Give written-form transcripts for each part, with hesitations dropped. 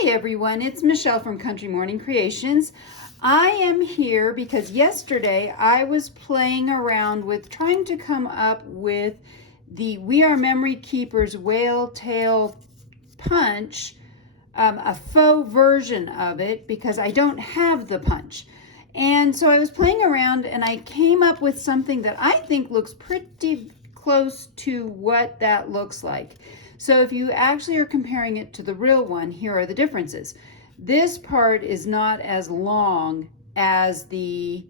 Hi everyone, it's Michelle from Country Morning Creations. I am here because yesterday I was playing around with trying to come up with the We Are Memory Keepers whale tail punch, a faux version of it because I don't have the punch. And so I was playing around and I came up with something that I think looks pretty close to what that looks like. So if you actually are comparing it to the real one, here are the differences. This part is not as long as the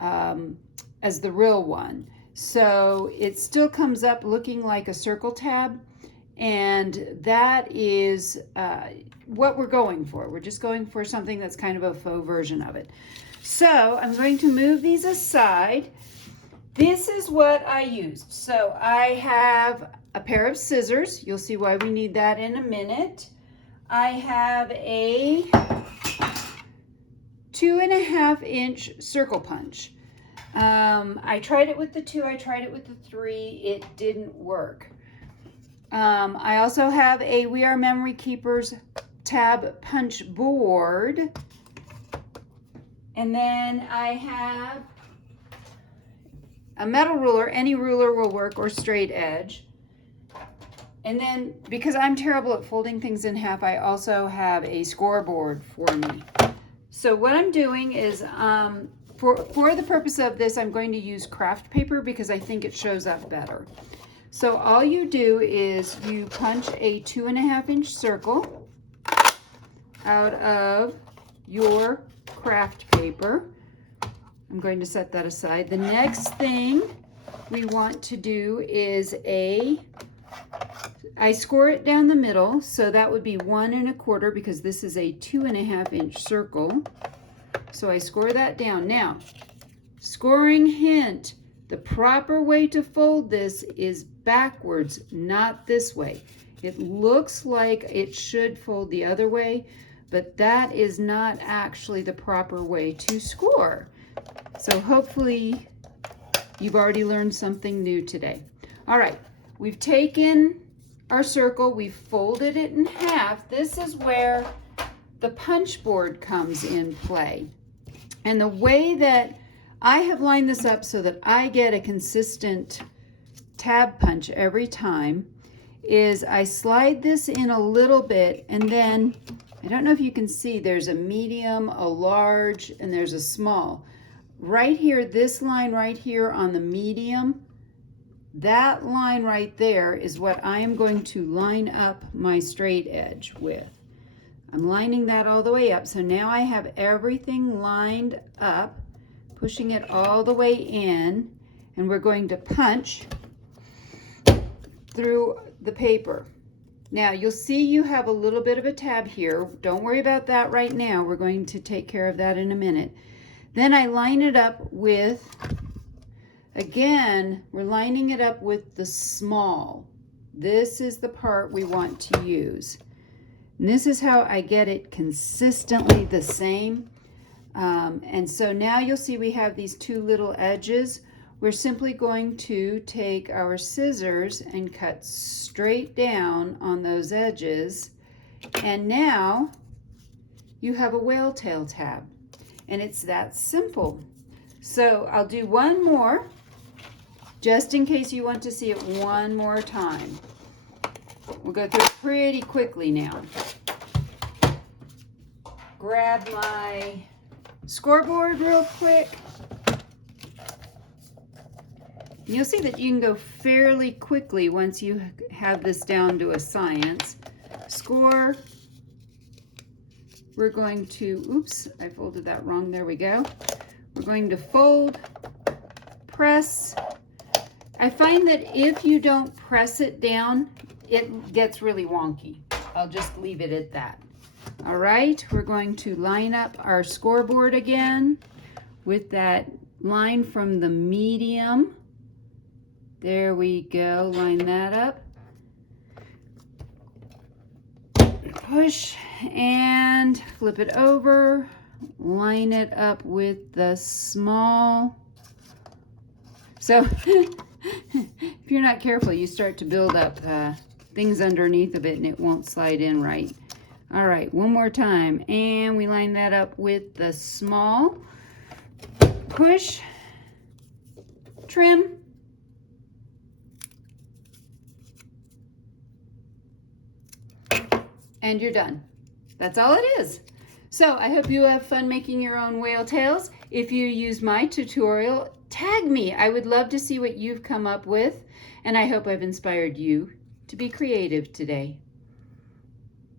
real one. So it still comes up looking like a circle tab, and that is what we're going for. We're just going for something that's kind of a faux version of it. So I'm going to move these aside. This is what I used. So I have a pair of scissors. You'll see why we need that in a minute. I have a 2.5 inch circle punch. I tried it with the 2, I tried it with the 3, it didn't work. I also have a We Are Memory Keepers tab punch board. And then I have a metal ruler. Any ruler will work, or straight edge. And then, because I'm terrible at folding things in half, I also have a scoreboard for me. So what I'm doing is, for the purpose of this, I'm going to use craft paper because I think it shows up better. So all you do is you punch a 2.5 inch circle out of your craft paper. I'm going to set that aside. The next thing we want to do is I score it down the middle, so that would be 1 1/4 because this is a 2.5 inch circle. So I score that down. Now, scoring hint, the proper way to fold this is backwards, not this way. It looks like it should fold the other way, but that is not actually the proper way to score. So hopefully you've already learned something new today. All right, we've taken our circle, we've folded it in half. This is where the punch board comes in play. And the way that I have lined this up so that I get a consistent tab punch every time is I slide this in a little bit, and then I don't know if you can see, there's a medium, a large, and there's a small. Right here, this line right here on the medium, that line right there is what I am going to line up my straight edge with. I'm lining that all the way up. So now I have everything lined up, pushing it all the way in, and we're going to punch through the paper. Now you'll see you have a little bit of a tab here. Don't worry about that right now. We're going to take care of that in a minute. Then I line it up with, again, we're lining it up with the small. This is the part we want to use. And this is how I get it consistently the same. And so now you'll see we have these two little edges. We're simply going to take our scissors and cut straight down on those edges. And now you have a whale tail tab. And it's that simple. So I'll do one more, just in case you want to see it one more time. We'll go through it pretty quickly now. Grab my scoreboard real quick. You'll see that you can go fairly quickly once you have this down to a science. Score. We're going to, oops, I folded that wrong, there we go. We're going to fold, press. I find that if you don't press it down, it gets really wonky. I'll just leave it at that. All right, we're going to line up our scoreboard again with that line from the medium. There we go, line that up. Push and flip it over, line it up with the small. So if you're not careful, you start to build up things underneath of it and it won't slide in right. All right, one more time. And we line that up with the small push, trim, and you're done. That's all it is. So I hope you have fun making your own whale tails. If you use my tutorial, tag me. I would love to see what you've come up with, and I hope I've inspired you to be creative today.